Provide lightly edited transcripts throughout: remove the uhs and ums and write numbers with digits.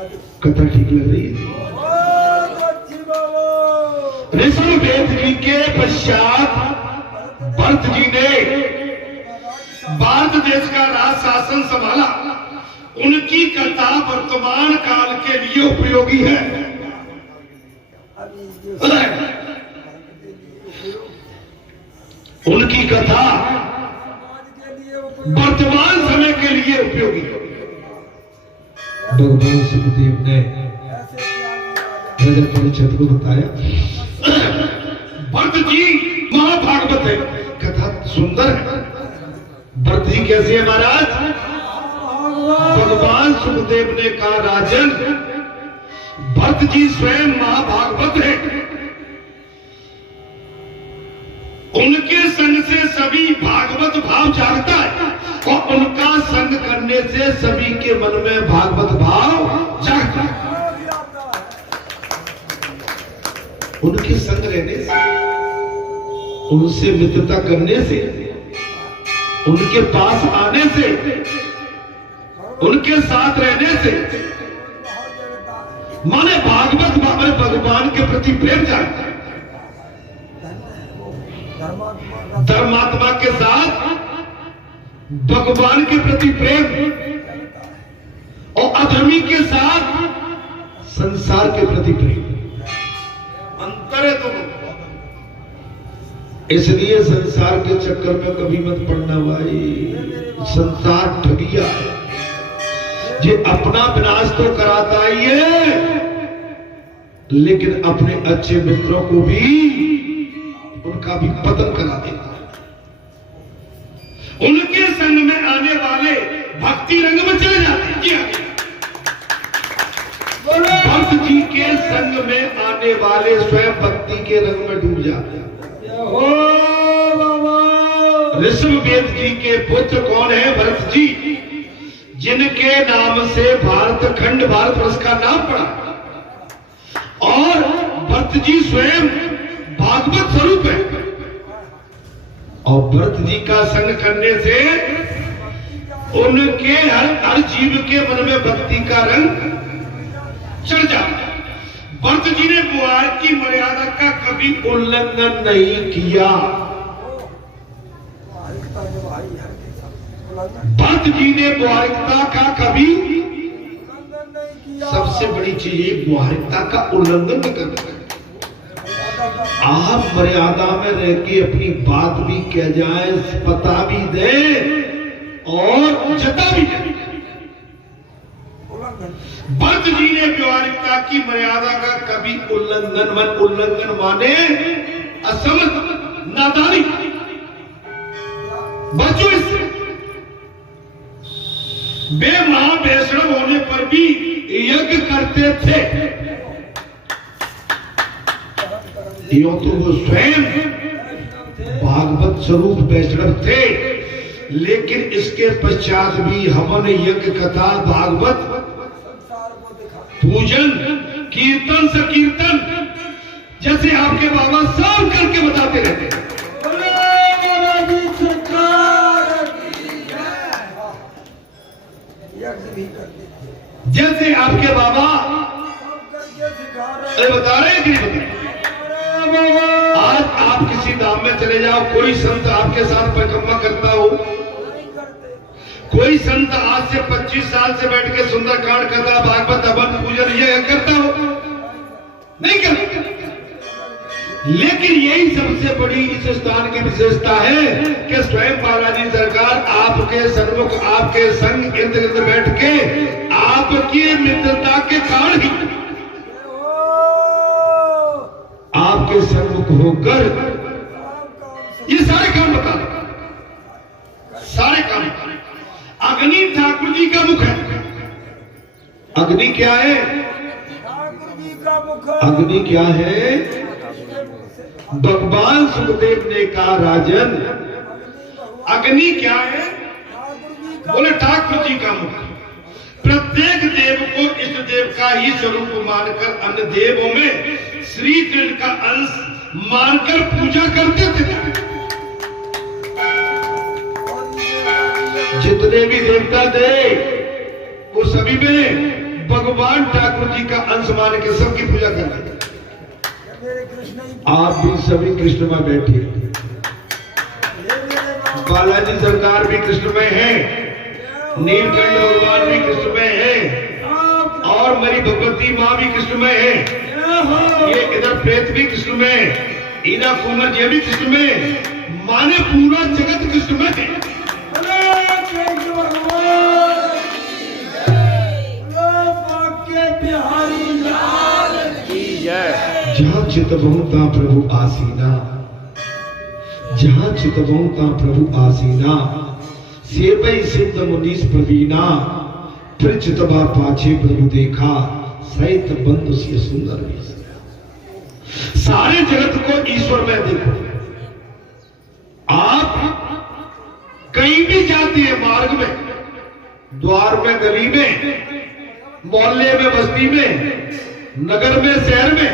कथा ठीक लग रही है? ऋषभवेद जी के पश्चात भरत जी ने भारत देश का राज शासन संभाला। उनकी कथा वर्तमान काल के लिए उपयोगी है। उनकी कथा वर्तमान समय के लिए उपयोगी है। भगवान सुखदेव ने रजत परिषद को बताया, भरत जी महाभागवत है, कथा सुंदर है। भरत जी कैसे है महाराज? भगवान सुखदेव ने कहा, राजन भरत जी स्वयं महाभागवत है। उनके संग से सभी भागवत भाव जागता है और उनका संग करने से सभी के मन में भागवत भाव जागता है। उनके संग रहने से, उनसे मित्रता करने से, उनके पास आने से, उनके साथ रहने से माने भागवत में भगवान के प्रति प्रेम जागता है। धर्मात्मा के साथ भगवान के प्रति प्रेम और अधर्मी के साथ संसार के प्रति प्रेम, अंतर है दोनों। इसलिए संसार के चक्कर में कभी मत पड़ना भाई। संसार ठगिया है, ये अपना विनाश तो कराता ही है, लेकिन अपने अच्छे मित्रों को भी, उनका भी पतन करा देता है। उनके संग में आने वाले भक्ति रंग में चले जाते हैं। भक्त जी के संग में आने वाले स्वयं भक्ति के रंग में डूब जाते हैं। ऋषभवेद जी के पुत्र कौन है? भरत जी, जिनके नाम से भारत खंड, भारतवर्ष का नाम पड़ा। और भरत जी स्वयं भागवत स्वरूप है। और भरत जी का संग करने से उनके हर जीव के मन में भक्ति का रंग चढ़ जाता है। भरत जी ने बुआर की मर्यादा का कभी उल्लंघन नहीं किया। भरत जी ने बुआरिकता का कभी, सबसे बड़ी चीज है बुआरिकता का उल्लंघन नहीं करना। आप मर्यादा में रह के अपनी बात भी कह जाए, पता भी दे और जता भी दे। भरत जी ने व्यवहारिकता की मर्यादा का कभी उल्लंघन माने असमझ, नादानी, बच्चों इससे वे महावैष्णव होने पर भी यज्ञ करते थे। यो तो वो स्वयं भागवत स्वरूप वैष्णव थे, लेकिन इसके पश्चात भी हवन, यज्ञ, कथा, भागवत, पूजन, कीर्तन से कीर्तन, जैसे आपके बाबा सब करके बताते रहते हैं। जैसे आपके बाबा बता रहे हैं कि नहीं बता? आज आप किसी धाम में चले जाओ, कोई संत आपके साथ परिक्रमा करता हो, कोई संत आज से 25 साल से बैठ के सुंदरकांड करता, भागवत, हवन, पूजन ये करता हो? नहीं करता। लेकिन यही सबसे बड़ी इस स्थान की विशेषता है कि स्वयं बालाजी सरकार आपके सन्मुख, आपके संग इर्द गिर्द बैठ के आपकी मित्रता के कारण ही आपके सन्मुख होकर ये सारे काम बता दे, सारे काम। अग्नि ठाकुर जी का मुख है। अग्नि क्या है? अग्नि क्या है? भगवान सुखदेव ने कहा, राजन अग्नि क्या है? बोले ठाकुर जी का मुख। प्रत्येक देव को इष्ट देव का ही स्वरूप मानकर अन्य देवों में श्री कृष्ण का अंश मानकर पूजा करते थे। जितने भी देवता थे वो सभी में भगवान जी का अंश मान के सबकी पूजा करते हैं। मेरे कृष्ण ही आप भी सभी कृष्णमय बैठिए। बालाजी सरकार भी कृष्णमय है, नीलकंठ भगवान भी कृष्णमय है, और मेरी भगवती माँ भी कृष्णमय है। ये इधर प्रेत भी कृष्णमय है, ईरा कुमार जी भी कृष्णमय है, माने पूरा जगत कृष्णमय है। जहाँ चितवहुता प्रभु आसीना, जहाँ चितवहुता प्रभु आसीना, सेवई सिद्ध मुनीस प्रवीणा, फिर चितवा पाछे प्रभु देखा, सहित बंधु से सुंदर वेश। सारे जगत को ईश्वर में देखो। आप कहीं भी जाते हैं, मार्ग में, द्वार में, गली में, मोहल्ले में, बस्ती में, नगर में, शहर में,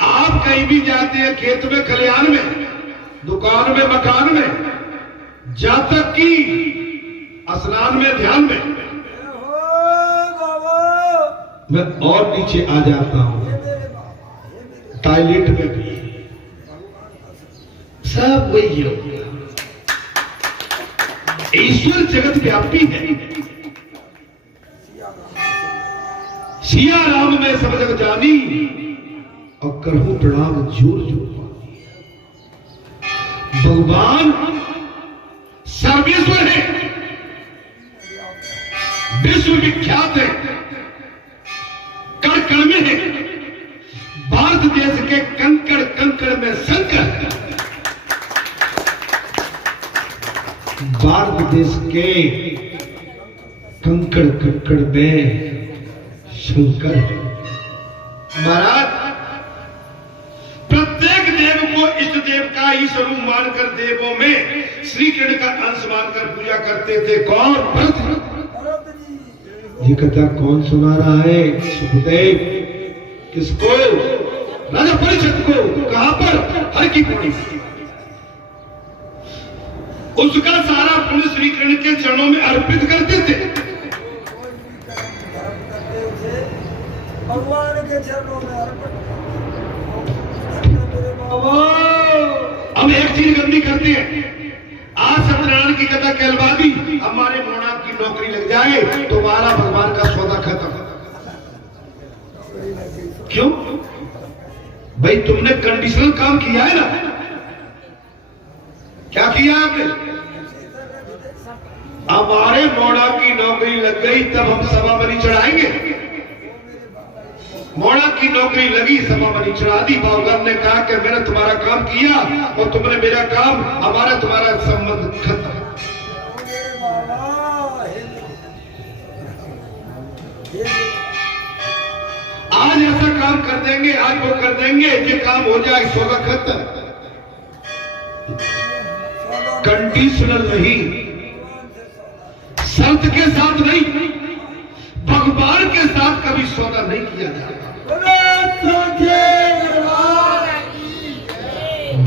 आप कहीं भी जाते हैं, खेत में, खलिहान में, दुकान में, मकान में, जहां तक कि स्नान में, ध्यान में, मैं और नीचे आ जाता हूं, टॉयलेट में भी सब वही हो गया। ईश्वर जगत व्यापी है। सिया राम में सब जग जानी, और करहूं प्रणाम जोर जोर पानी। भगवान सर्वेश्वर है, विश्व विख्यात है, कण कण में है। भारत देश के कंकड़ कंकड़ में शंकर, भारत देश के कंकड़ कंकड़ में शंकर। महाराज, प्रत्येक देव को इष्ट देव का ही स्वरूप मानकर देवों में श्री कृष्ण का अंश मानकर पूजा करते थे। कौन? भरत। ये कथा कौन सुना रहा है? सुखदेव। किसको? राजा परीक्षित को। कहां पर? हर की पौड़ी। उसका सारा पुण्य श्री कृष्ण के चरणों में अर्पित करते थे। भगवान के चरणों में अर्पण। हम एक चीज गंदी करते हैं। आज सत्यनारायण की कथा कहलवा दी, हमारे मोना की नौकरी लग जाए, तुम्हारा भगवान का सौदा खत्म। क्यों भाई? तुमने कंडीशनल काम किया है ना? क्या किया आपने? हमारे मोना की नौकरी लग गई, तब हम सभा बनी चढ़ाएंगे। मोना की नौकरी लगी, सभा बनी चढ़ा दी। बाबूगढ़ ने कहा कि मैंने तुम्हारा काम किया और तुमने मेरा काम, हमारा तुम्हारा संबंध खत्म। आज ऐसा काम कर देंगे, आज वो कर देंगे, ये काम हो जाए, सौदा खत्म। कंडीशनल नहीं, शर्त के साथ नहीं, भगवान के साथ कभी सौदा नहीं किया जाता।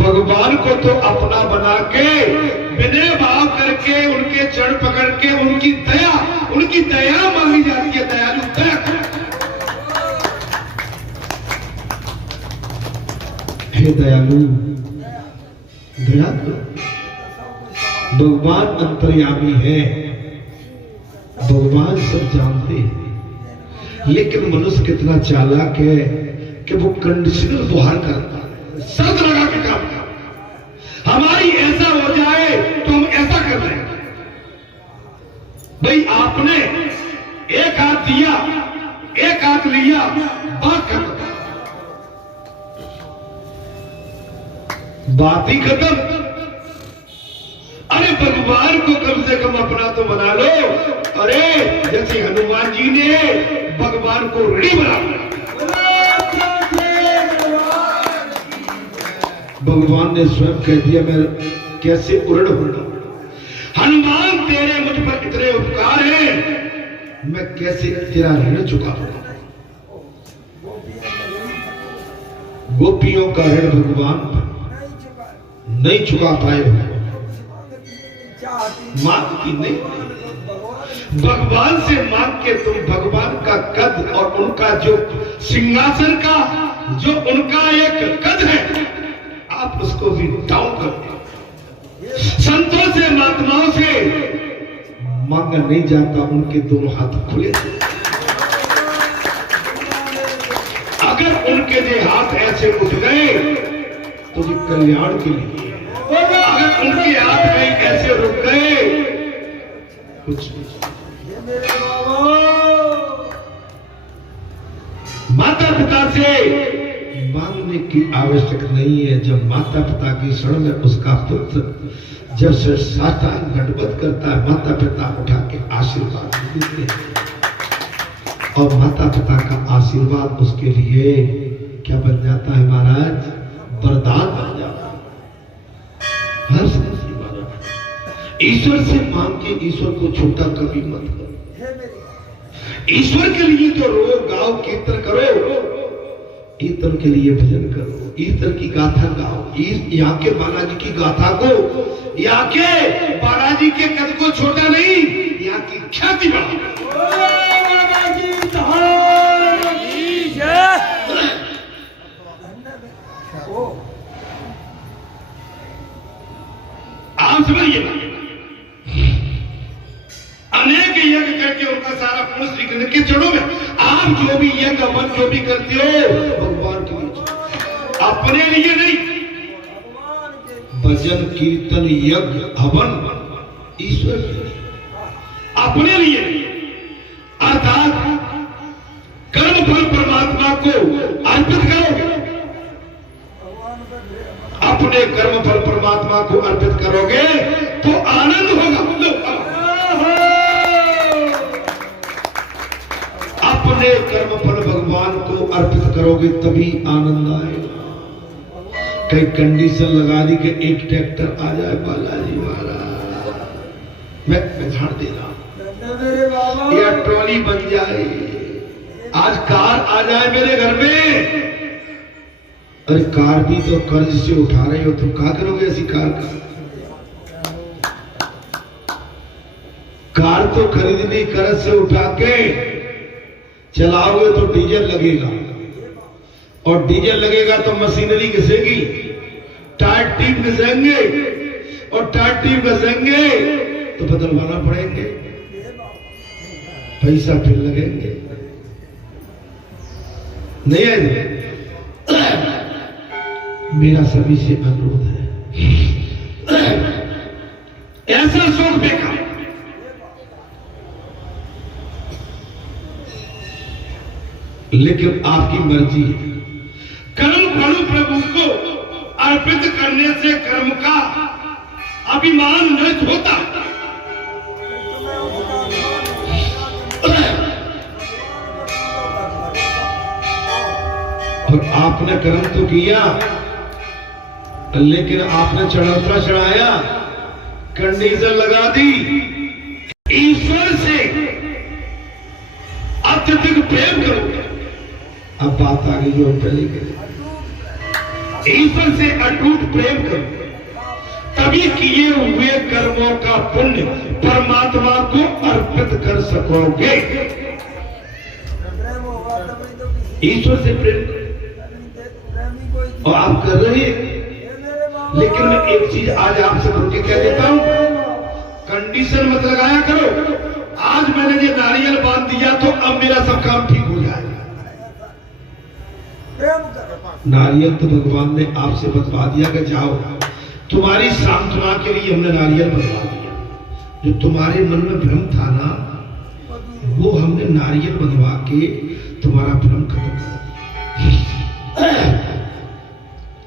भगवान को तो अपना बना के, विनय भाव करके, उनके चरण पकड़ के, उनकी दया मांगी जाती है। दयालु दया करो। हे दयालु, दया करो। भगवान अंतर्यामी है, भगवान सब जानते हैं, लेकिन मनुष्य कितना चालाक है कि वो कंडीशनल व्यवहार करता है, शर्त लगा के काम करता। हमारी ऐसा हो जाए तो हम ऐसा कर लेंगे। भाई आपने एक हाथ दिया, एक हाथ लिया, बात खत्म, बात ही खत्म। अरे भगवान को कम से कम अपना तो बना लो। अरे जैसे हनुमान जी ने भगवान को ऋणी बना दिया, भगवान ने स्वयं कह दिया मैं कैसे उड़ हूं। हनुमान तेरे मुझ पर इतने उपकार हैं, मैं कैसे तेरा ऋण चुका दूंगा। गोपियों का ऋण भगवान नहीं चुका पाए। मांगती नहीं, भगवान से मांग के तुम भगवान का कद और उनका जो सिंहासन का जो उनका एक कद है, आप उसको भी डाउन कर दें। संतों से महात्माओं से मांगा नहीं जाता, उनके दोनों हाथ खुले। अगर उनके जो हाथ ऐसे उठ गए तो ये कल्याण के लिए, अगर उनके हाथ कहीं ऐसे रुक गए कुछ नहीं। माता पिता से मांगने की आवश्यकता नहीं है। जब माता पिता की शरण में उसका पुत्र जब से साष्टांग दंडवत करता है, माता पिता उठा के आशीर्वाद देते हैं और माता पिता का आशीर्वाद उसके लिए क्या बन जाता है महाराज? वरदान बन जाता है। हर ईश्वर से मांग के ईश्वर को छोटा कभी मत करो। ईश्वर के लिए तो रो गाओ, कीर्तन करो, ईश्वर के लिए भजन करो, ईश्वर की गाथा गाओ। यहाँ के बालाजी की गाथा को, यहाँ के बालाजी के कद को छोटा नहीं, यहाँ की ख्याति बढ़ाओ। आप समझिए, अनेक यज्ञ करके उनका सारा पुण्य श्री कृष्ण के चरणों में। आप जो भी यज्ञ हवन जो भी करते हो भगवान के लिए, अपने लिए नहीं। भजन कीर्तन यज्ञ हवन ईश्वर के लिए, अपने लिए नहीं। अर्थात कर्म फल परमात्मा को अर्पित करोगे, अपने कर्म फल परमात्मा को अर्पित करोगे तो आनंद होगा। अपने कर्म फल भगवान को अर्पित करोगे तभी आनंद आएगा। कई कंडीशन लगा दी कि एक ट्रैक्टर आ जाए बालाजी महाराज, मैं उदाहरण दे रहा हूं, या ट्रॉली बन जाए, आज कार आ जाए मेरे घर में। अरे कार भी तो कर्ज से उठा रहे हो, तुम क्या करोगे ऐसी कार का? कार तो खरीदनी कर्ज से उठा के चलाओगे तो डीजल लगेगा, और डीजल लगेगा तो मशीनरी घिसेगी, टायर ट्यूब घिसेंगे, और टायर ट्यूब घिसेंगे तो बदलवाना पड़ेंगे, पैसा फिर लगेंगे। नहीं है? मेरा सभी से अनुरोध है, ऐसा शौक बेकार। लेकिन आपकी मर्जी है। कर्म फल प्रभु को अर्पित करने से कर्म का अभिमान नष्ट होता। और आपने कर्म तो किया, लेकिन आपने चढ़ौतरा चढ़ाया, कंडीशन लगा दी, ईश्वर से अत्यधिक प्रेम करोगे। अब बात आ गई जो पहले करें, ईश्वर से अटूट प्रेम करो, तभी किए हुए कर्मों का पुण्य परमात्मा को अर्पित कर सकोगे। ईश्वर से प्रेम करो, और आप कर रहे हैं। लेकिन मैं एक चीज आज आपसे बोल के कह देता हूं, कंडीशन मत लगाया करो। आज मैंने ये नारियल बांध दिया तो अब मेरा सब काम ठीक हो जाएगा। नारियल तो भगवान ने आपसे बतवा दिया कि जाओ, तुम्हारी सांत्वना के लिए हमने नारियल बतवा दिया। जो तुम्हारे मन में भ्रम था ना, वो हमने नारियल बनवा के तुम्हारा भ्रम खत्म कर दिया।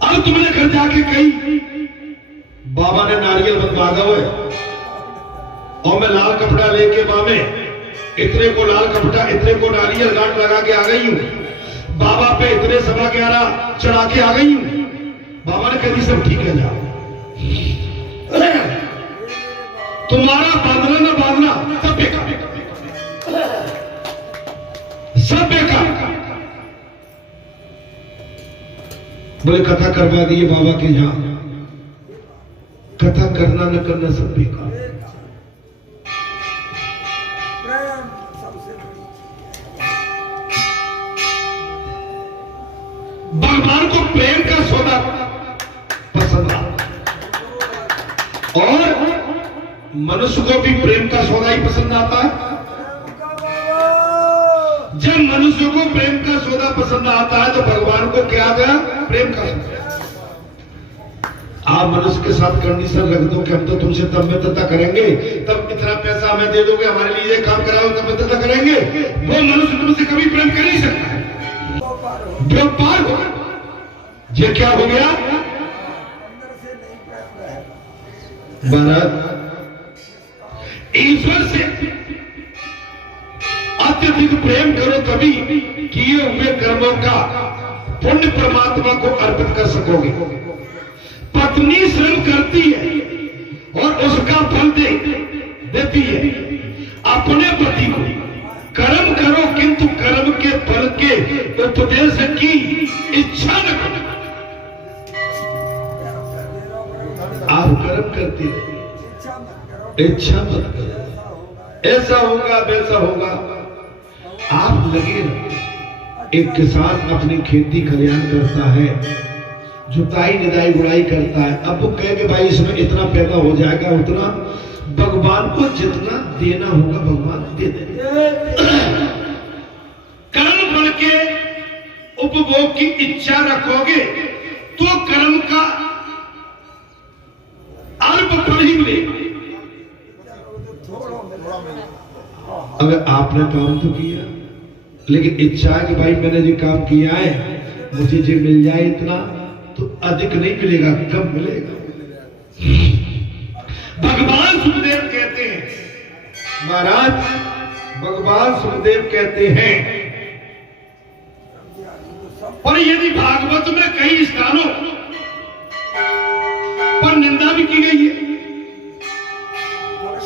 अब तुमने घर जाके कही बाबा ने नारियल बनवा गए, और मैं लाल कपड़ा लेके मामे इतने को लाल कपड़ा, इतने को नारियल गांठ लगा के आ गई हूं, बाबा पे इतने 11:15 चढ़ा के आ गई हूं। बाबा ने कही सब ठीक है, जाओ। तुम्हारा बांधना ना बांधना सब बेकार, सब बेकार। बोले कथा करवा दिए बाबा के यहां, कथा करना न करना सब बेकार। भगवान को प्रेम का सौदा पसंद आता है और मनुष्य को भी प्रेम का सौदा ही पसंद आता है। जब मनुष्य को प्रेम का सौदा पसंद आता है तो भगवान को क्या गया? प्रेम का सौदा। आप मनुष्य के साथ कंडीशन रख दो कि हम तो तुमसे तब मित्रता करेंगे, तब इतना पैसा हमें दे दोगे, हमारे लिए ये काम कराओ तब मित्रता करेंगे, वो मनुष्य तुमसे कभी प्रेम कर नहीं सकता। व्यापार हो गया। ये क्या हो गया? भारत ईश्वर से अत्यधिक प्रेम करो तभी किए हुए कर्मों का पुण्य परमात्मा को अर्पित कर सकोगे। पत्नी श्रम करती है और उसका फल देती है। अपने पति को कर्म करो किंतु कर्म के फल के उपदेश की इच्छा न करो। आप कर्म करती रहिए, इच्छा मत करो। ऐसा होगा वैसा होगा, आप लगे रहो। एक किसान अपनी खेती खलियान करता है, जुताई निदाई गुड़ाई करता है। अब वो कहे कि भाई इसमें इतना पैदा हो जाएगा, उतना भगवान को जितना देना होगा भगवान दे देंगे। कर्म फल के उपभोग की इच्छा रखोगे तो कर्म का अल्प फल ही मिलेगा। अगर आपने काम तो किया लेकिन इच्छा है कि भाई मैंने जो काम किया है मुझे जो मिल जाए इतना, तो अधिक नहीं मिलेगा, कम मिलेगा। भगवान सुखदेव कहते हैं, महाराज भगवान सुखदेव कहते हैं, और यदि भागवत में कई स्थानों पर निंदा भी की गई है।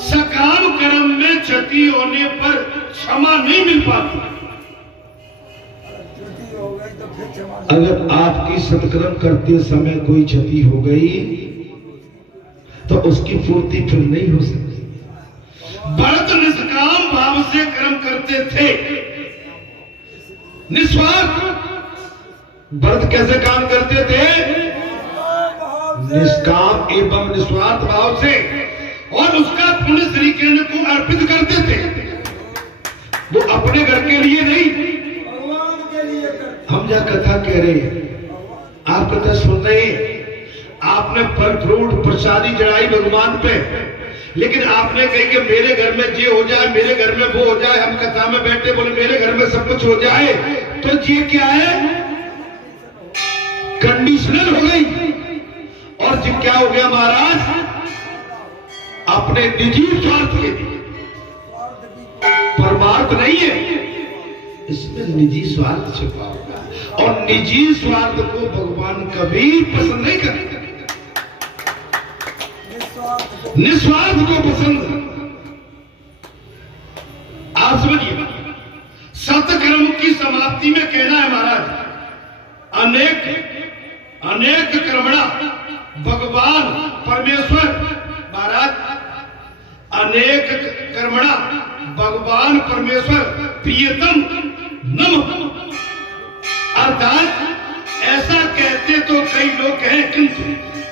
सकाम कर्म में क्षति होने पर क्षमा नहीं मिल पाती। अगर आपकी सत्कर्म करते समय कोई क्षति हो गई तो उसकी पूर्ति फिर नहीं हो सकती। भरत निष्काम भाव से कर्म करते थे, निस्वार्थ। भरत कैसे काम करते थे? निष्काम एवं निस्वार्थ भाव से, और उसका पुण्य श्री कृष्ण को अर्पित करते थे। वो अपने घर के लिए नहीं, भगवान के लिए करते। हम जहाँ कथा कह रहे हैं, आप कथा सुन रहे हैं, आपने फल फ्रूट प्रसादी चढ़ाई भगवान पे, लेकिन आपने कही कि मेरे घर में ये हो जाए, मेरे घर में वो हो जाए। हम कथा में बैठे बोले मेरे घर में सब कुछ हो जाए, तो ये क्या है? कंडीशनल हो गई। और ये क्या हो गया महाराज? अपने निजी स्वार्थ के लिए, परमार्थ नहीं है, इसमें निजी स्वार्थ छिपा होगा। और निजी स्वार्थ को भगवान कभी पसंद नहीं करते, निस्वार्थ को पसंद। आप समझिए, सत्कर्म की समाप्ति में कहना है महाराज, अनेक कर्मणा भगवान परमेश्वर, महाराज अनेक कर्मणा भगवान परमेश्वर प्रियतम नम। अर्थात ऐसा कहते तो कई लोग कहें किंतु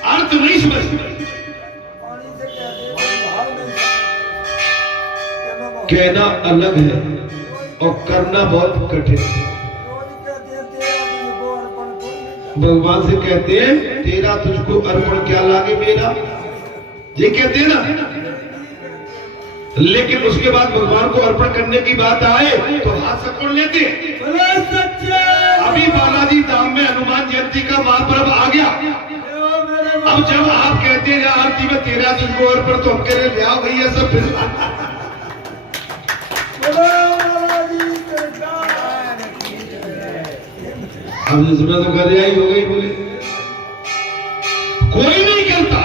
अर्थ नहीं समझते। कहना अलग है और करना बहुत कठिन है। भगवान से कहते हैं तेरा तुझको अर्पण क्या लागे मेरा, ये कहते हैं ना। लेकिन उसके बाद भगवान को अर्पण करने की बात आए तो हाथ सकोड़ लेते। अभी बालाजी धाम में हनुमान जयंती का महापर्व आ गया। अब जब आप कहते हैं आरती में तेरा तुझको अर्पण, तो हम कह रहे आओ भैया सब फिर। अब जिसमें तो कर ही हो गई, बोले कोई नहीं करता।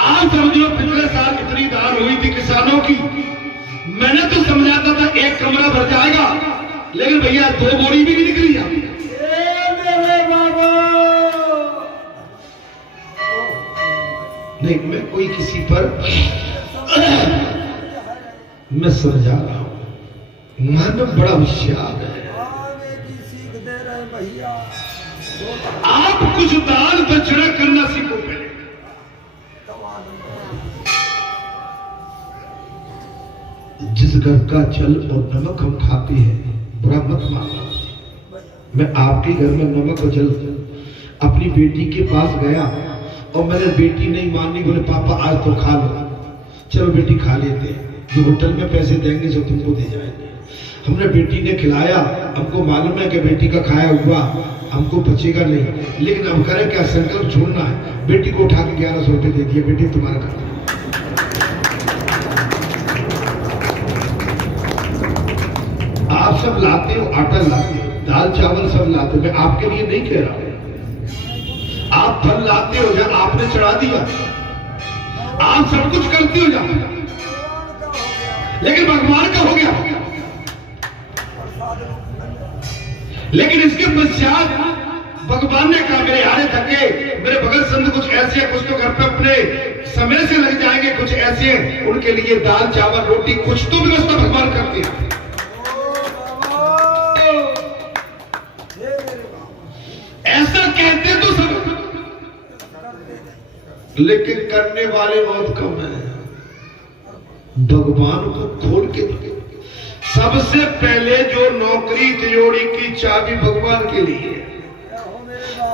आप समझो पिछले साल इतनी दान हुई थी किसानों की, मैंने तो समझाता था एक कमरा भर जाएगा, लेकिन भैया 2 बोरी भी नहीं निकली जाती। नहीं, मैं कोई किसी पर मैं समझा रहा हूं, मानव बड़ा होशियार है। सीख दे रहे भैया। आप कुछ दान दक्षिणा करना सीखो पहले। जिस घर का जल और नमक हम खाते हैं बुरा मत मानना। मैं आपके घर में नमक और जल अपनी बेटी के पास गया और मैंने बेटी नहीं मानी, बोले पापा आज तो खा लो। चलो बेटी खा लेते हैं, जो होटल में पैसे देंगे सो तुमको दे जाएंगे। हमने बेटी ने खिलाया, हमको मालूम है कि बेटी का खाया हुआ हमको बचेगा नहीं, लेकिन अब करें क्या, संकल्प छोड़ना है। बेटी को उठा के 1100 रुपये दे दिया, बेटी तुम्हारा खा। आप सब लाते हो, आटा लाते हो, दाल चावल सब लाते हो, मैं आपके लिए नहीं कह रहा हूं। आप फल लाते हो, जब आपने चढ़ा दिया, आप सब कुछ करते हो जा, लेकिन भगवान का हो गया। लेकिन इसके पश्चात भगवान ने कहा मेरे यारे थके, मेरे भगत संत कुछ ऐसे हैं, कुछ तो घर पे अपने समय से लग जाएंगे, कुछ ऐसे हैं उनके लिए दाल चावल रोटी कुछ तो व्यवस्था भगवान करते हैं। ऐसा कहते तो सब, लेकिन करने वाले बहुत कम है। भगवान को खोल के दो। सबसे पहले जो नौकरी तिजोरी की चाबी भगवान के लिए,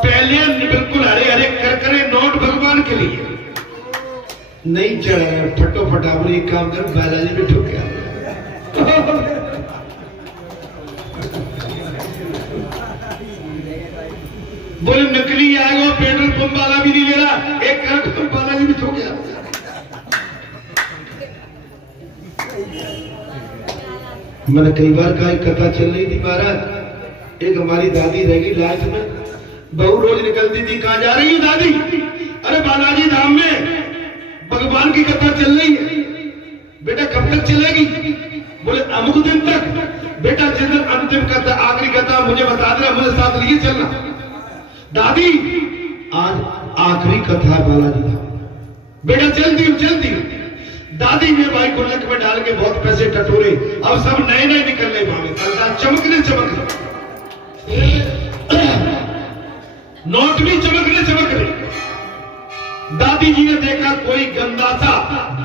पहले बिल्कुल हरे हरे करकरे नोट भगवान के लिए नहीं चढ़ा है। फटो फटाफट एक काम कर, बालाजी में ठोक गया। बोले नकली आएगा, पेट्रोल पंप वाला भी नहीं ले रहा, एक कर तो बालाजी में ठोक गया। मैंने कई बार कहा, कथा चल रही थी महाराज, एक हमारी दादी रह गई लास्ट में, बहू रोज निकलती थी, कहां जा रही है दादी? अरे बालाजी धाम में भगवान की कथा चल रही है। बेटा कब तक चलेगी? बोले अमुक दिन तक। बेटा जिस दिन अंतिम कथा, आखिरी कथा मुझे बता देना, मुझे साथ लिए चलना। दादी आज आखिरी कथा है बालाजी धाम। बेटा चलती हूं चलती हूं। दादी ने भाई गुल्लक में डाल के बहुत पैसे टटोरे, अब सब नए नए निकल रहे भावे, चमकने चमकने, नोट भी चमकने चमकने। दादी जी ने देखा कोई गंदा सा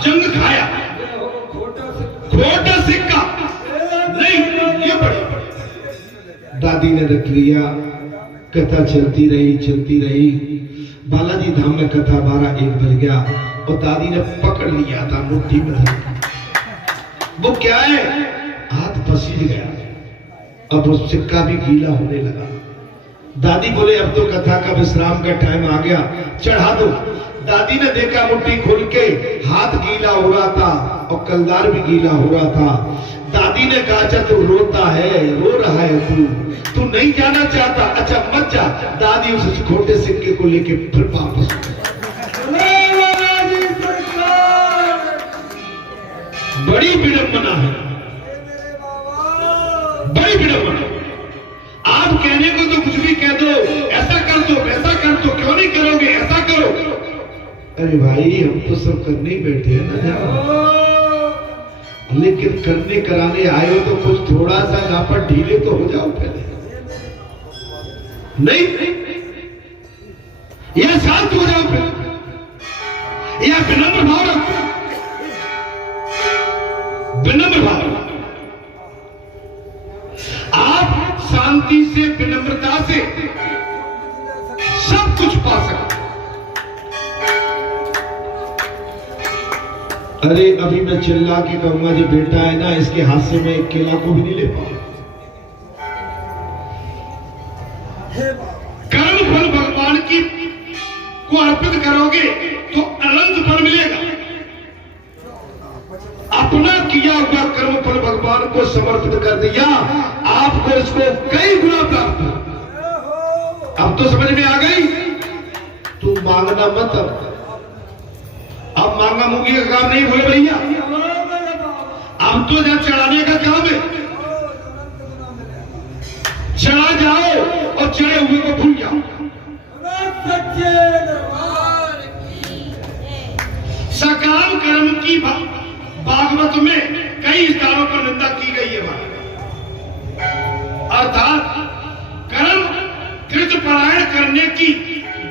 जंग खाया, खोटा सिक्का नहीं, ये बड़े। दादी ने रख लिया, कथा चलती रही। बालाजी धाम में कथा 12-1 बज गया और दादी ने पकड़ लिया था मुट्ठी में। वो क्या है, हाथ पसीज गया, अब वो सिक्का भी गीला होने लगा। दादी बोले अब तो कथा का विश्राम का टाइम आ गया, चढ़ा दो। दादी ने देखा मुट्ठी खोल के हाथ गीला हो रहा था और कलदार भी गीला हो रहा था। दादी ने कहा अच्छा तू रोता है, रो रहा है, तू नहीं जाना चाहता, अच्छा मत जा। दादी उस खोटे सिक्के को लेके फिर वापस। बड़ी विडंबना है, बड़ी विडंबना। आप कहने को तो कुछ भी कह दो, ऐसा कर दो, वैसा कर दो, क्यों नहीं करोगे, ऐसा करो। अरे भाई हम तो सब करने ही बैठे हैं ना जाओ, लेकिन करने कराने आए हो तो कुछ थोड़ा सा यहाँ पर ढीले तो हो जाओ पहले। नहीं यह शांत हो जाओ पहले, यह विनम्र भाव रखो, विनम्र भाव। आप शांति से विनम्रता से सब कुछ पा सकते। अरे अभी मैं चिल्ला के कहूंगा जो बेटा है ना, इसके हाथ से मैं एक केला को भी नहीं ले पाऊंगा। कर्म फल भगवान की को अर्पित करोगे तो अनंत फल मिलेगा। अपना किया हुआ कर्म फल भगवान को समर्पित कर दिया, आपको इसको कई गुना प्राप्त हो। अब तो समझ में आ गई, तू मांगना मत। अब मांगा मुंगी का काम नहीं बोले भैया, अब तो जब चढ़ाने का काम है, चढ़ा जाओ और चढ़े हुए को भूल जाओ। सकाम कर्म की भागवत में कई स्थानों पर निंदा की गई है। अर्थात कर्म कृत परायण करने की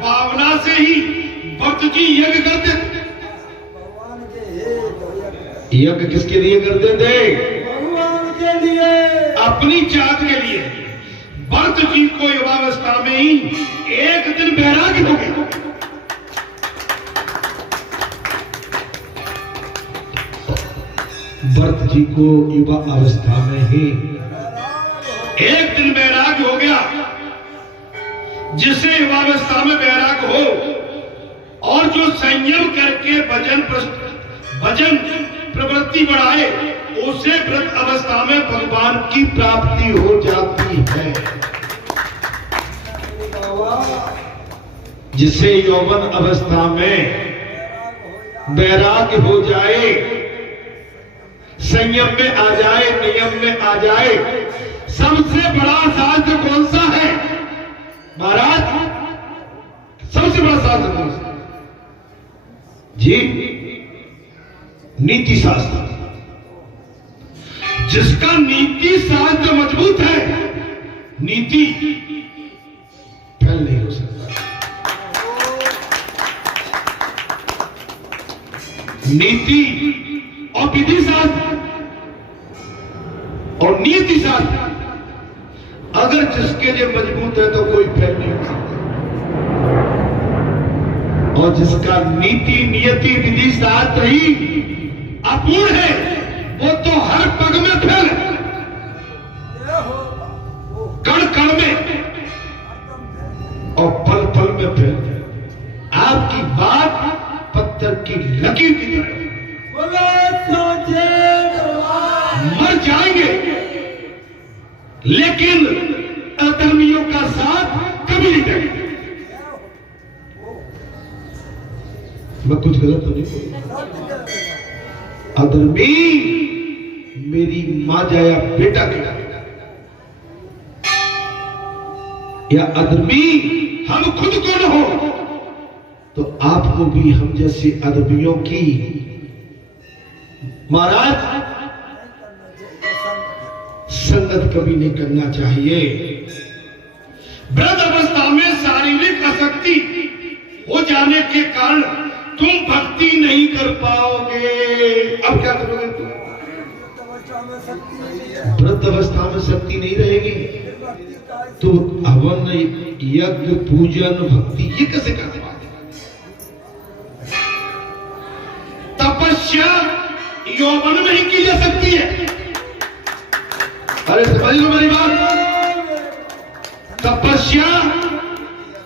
भावना से ही भक्त जी यज्ञ करते थे। भगवान के यज्ञ किसके लिए करते थे? भगवान के लिए। अपनी जात के लिए। भक्त जी को युवावस्था में ही एक दिन वैराग्य हो गया। भक्त जी को युवा अवस्था में ही एक दिन वैराग्य हो गया। जिसे युवावस्था में वैराग्य हो और जो संयम करके भजन प्रवृत्ति बढ़ाए, उसे व्रत अवस्था में भगवान की प्राप्ति हो जाती है। जिसे यौवन अवस्था में वैराग्य हो जाए, संयम में आ जाए, नियम में आ जाए। सबसे बड़ा शास्त्र कौन सा है महाराज? सबसे बड़ा शास्त्र कौन सा जी? नीति शास्त्र। जिसका नीति शास्त्र मजबूत है, नीति फैल नहीं हो सकता। नीति और विधि शास्त्र और नीति शास्त्र अगर जिसके लिए मजबूत है तो कोई फैल नहीं हो सकता। और जिसका नीति नियति विधि शास्त्र ही अपूर्ण है, वो तो हर पग में फैल, कण कण में और पल पल में फैल। आपकी बात पत्थर की लकीर की तरह। मर जाएंगे लेकिन अधर्मियों का साथ कभी नहीं देंगे। मैं कुछ गलत तो नहीं बोल? अधर्मी मेरी मां जाया बेटा के, या अधर्मी हम खुद को न हो तो आपको भी हम जैसे अधर्मियों की महाराज संगत कभी नहीं करना चाहिए। वृद्ध अवस्था में शारीरिक आसक्ति हो जाने के कारण तुम भक्ति नहीं कर पाओगे। अब क्या करोगे तुम? वृद्ध अवस्था में शक्ति नहीं रहेगी तो हवन यज्ञ पूजन भक्ति ये कैसे कर पाओगे? तपस्या यौवन में ही की जा सकती है। अरे समझ लो मेरी बात। तपस्या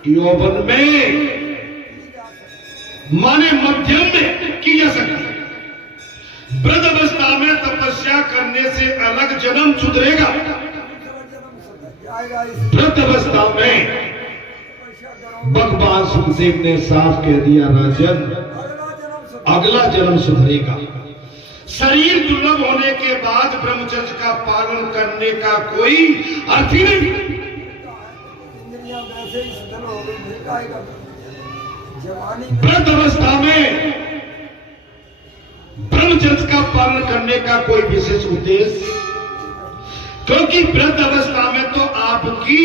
यौवन में माने मध्यम में की जा सकती है। वृद्ध अवस्था में तपस्या करने से अलग जन्म सुधरेगा। वृद्ध अवस्था में भगवान सुखदेव ने साफ कह दिया, राजन अगला जन्म सुधरेगा। शरीर दुर्लभ होने के बाद ब्रह्मचर्य का पालन करने का कोई अर्थ ही नहीं। वृद्ध अवस्था में ब्रह्मचर्य का पालन करने का कोई विशेष उद्देश्य, क्योंकि वृद्ध अवस्था में तो आपकी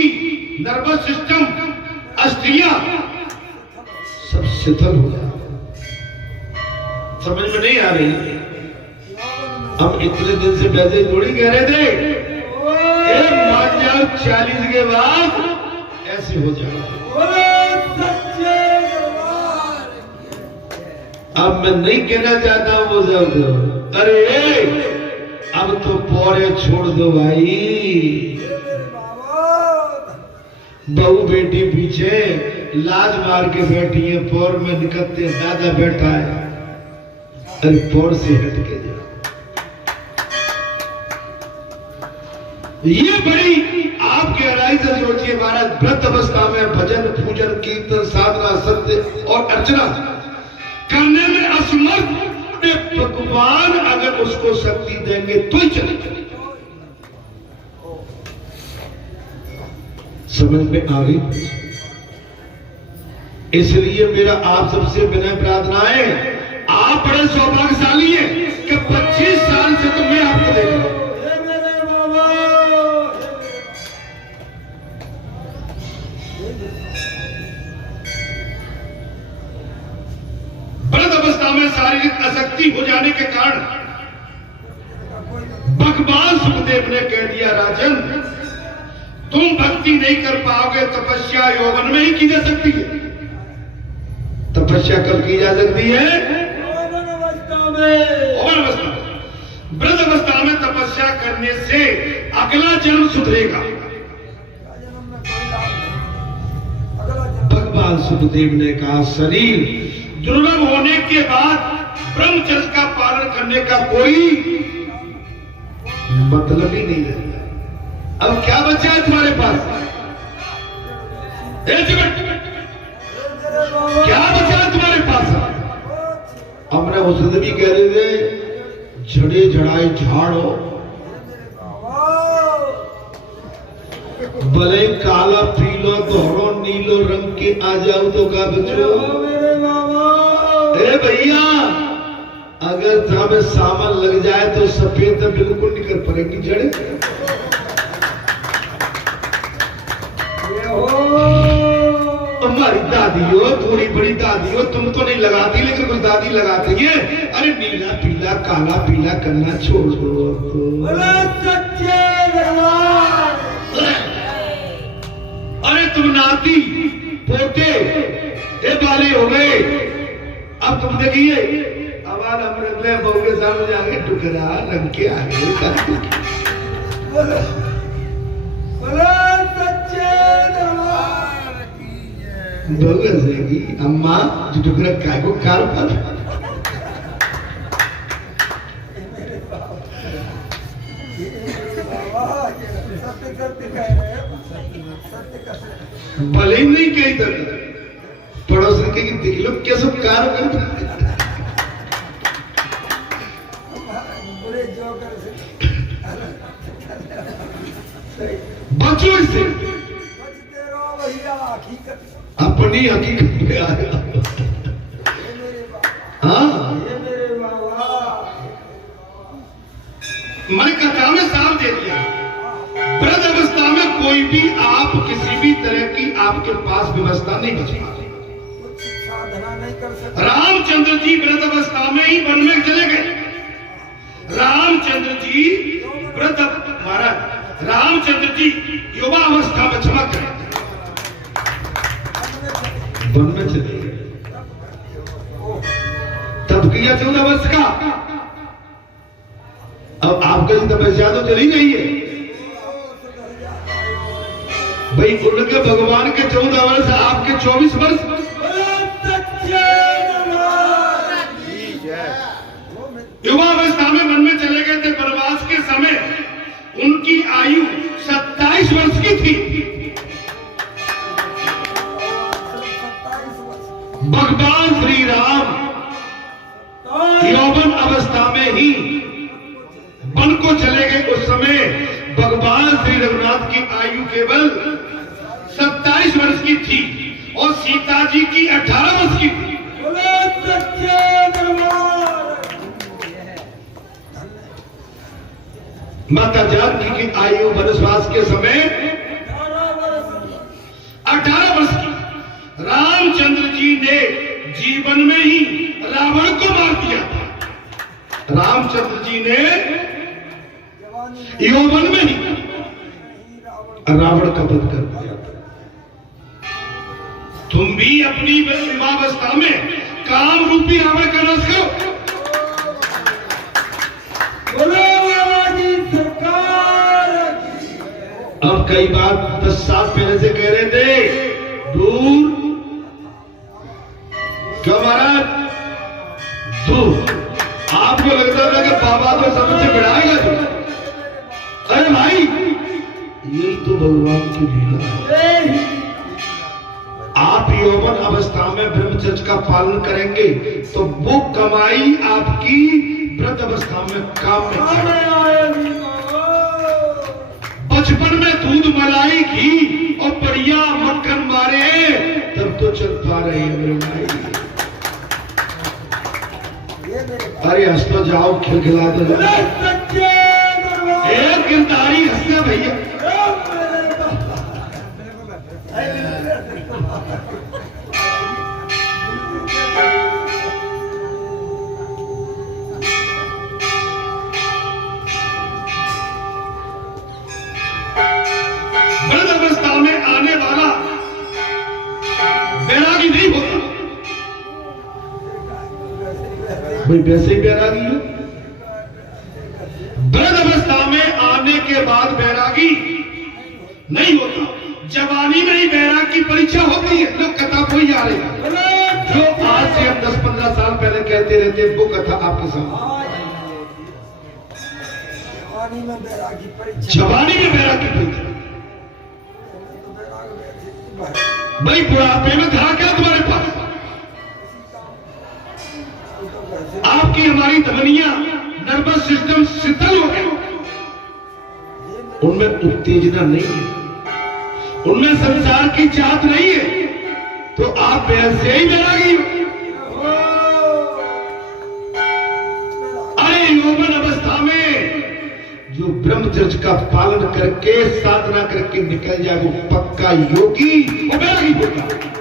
नर्वस सिस्टम, अस्थियां सब शिथिल हो जाए। समझ में नहीं आ रही? हम इतने दिन से वैसे थोड़ी कह रहे थे मान जाओ 40 के बाद ऐसे हो जाओ। अब मैं नहीं कहना चाहता वो सब, अरे अब तो पौड़े छोड़ दो भाई। बहू बेटी पीछे लाज मार के बैठी है, पौर में निकलते दादा बैठा है, अरे पौर से हट के जाओ। ये बड़ी आपके अराई से सोचिए महाराज। व्रत अवस्था में भजन पूजन कीर्तन साधना सत्य और अर्चना करने में असमर्थ भगवान अगर उसको शक्ति देंगे तो ही चलेगा। समझ में आ गई? इसलिए मेरा आप सबसे विनय प्रार्थना है, आप बड़े सौभाग्यशाली हैं कि 25 साल से तो मैं आपको देख रहा हूं। शारीरिक आसक्ति हो जाने के कारण भगवान सुखदेव ने कह दिया, राजन तुम भक्ति नहीं कर पाओगे, तपस्या यौवन में ही की जा सकती है। तपस्या कब की जा सकती है? यौवन अवस्था में। और अवस्था में, वृद्ध अवस्था में तपस्या करने से अगला जन्म सुधरेगा। जन्म में कोई लाभ नहीं, अगला जन्म। भगवान सुखदेव ने कहा, शरीर दुर्लभ होने के बाद ब्रह्मचर्य का पालन करने का कोई मतलब ही नहीं है। अब क्या बचा है तुम्हारे पास? क्या बचा है तुम्हारे पास? हमने उस दिन भी कह रहे थे, झड़े झड़ाए झाड़ हो, भले काला पीलो दोहरो नीलो रंग के आ जाओ तो का बचो। ए भैया, अगर जहां सामान लग जाए तो सफेद तो बिल्कुल निकल पड़ेगी जड़े। हमारी दादी हो, थोड़ी बड़ी दादी हो, तुम तो नहीं लगाती लेकिन कुछ दादी लगाती है। अरे नीला पीला काला पीला करना छोड़ दो तो। अरे तुम नाती पोते ए बाले हो गए, अब तुम देखिए हमारा अमृत बहू के सामने आगे टुकड़ा रंग के आगे बहू हंसेगी, अम्मा जो टुकड़ा काय को कार पर। भले ही नहीं कही तक पड़ोस के देख लो क्या सब कार कर। बचो इससे, अपनी हकीकत में आया। हाँ, मैंने कथा में साफ दे दिया, वृद्ध अवस्था में कोई भी आप किसी भी तरह की आपके पास व्यवस्था नहीं बची। साधना नहीं कर सकते। रामचंद्र जी वृद्ध अवस्था में ही वन में चले गए। रामचंद्र जी वृद्ध, महाराज रामचंद्र जी युवा अवस्था में चमक गए, वन में चले गए। तब किया 14 वर्ष का। अब आपका तपस्या तो चली गई है भाई, उनके भगवान के 14 वर्ष, आपके 24 वर्ष। युवा अवस्था में वन में चले गए थे। वनवास के समय उनकी आयु 27 वर्ष की थी। भगवान श्री राम यौवन अवस्था में ही वन को चले गए। उस समय भगवान श्री रघुनाथ की आयु केवल 27 वर्ष की थी और सीता जी की 18 वर्ष की थी। माता जानकी की आयु वनवास के समय 18 वर्ष की। रामचंद्र जी ने जीवन में ही रावण को मार दिया था। रामचंद्र जी ने यौवन में ही रावण का वध कर दिया था। तुम भी अपनी युवावस्था में काम रूपी रावण का नाश करो। अब कई बार 10 साल पहले से कह रहे थे दूर, क्यों महाराज दूर? आपको लगता था कि बाबा तो सबसे बढ़ाएगा जो। अरे भाई, यही तो भगवान की लीला है। आप यौवन अवस्था में ब्रह्मचर्य का पालन करेंगे तो वो कमाई आपकी वृद्ध अवस्था में काम में आएगी। बचपन में दूध मलाई घी और बढ़िया मक्खन मारे तब तो चल पा रहे हैं मेरे भाई। अरे हंस तो जाओ, खिलखिला तो जाओ। एक गिरधारी हंसना भैया। भाई वैसे ही बैरागी हो। वृद्ध अवस्था में आने के बाद बैरागी नहीं होता, जवानी में ही बैराग की परीक्षा होती है। लोग कथा कोई जा रहे हैं जो आज से हम 10-15 साल पहले कहते रहते, वो कथा आपके सामने। जवानी में बैरागी परीक्षा, जवानी में बैराग की परीक्षा। तो बैराग बैठे भाई बुढ़ापे में था क्या तुम्हारे पास? आपकी हमारी धमनियां, नर्वस सिस्टम शिथिल हो गए, उनमें उत्तेजना नहीं है, उनमें संसार की चाहत नहीं है, तो आप वैसे ही बैरागी हो। अरे यौवन अवस्था में जो ब्रह्मचर्य का पालन करके साधना करके निकल जाए वो पक्का योगी, वो बैरागी होता है।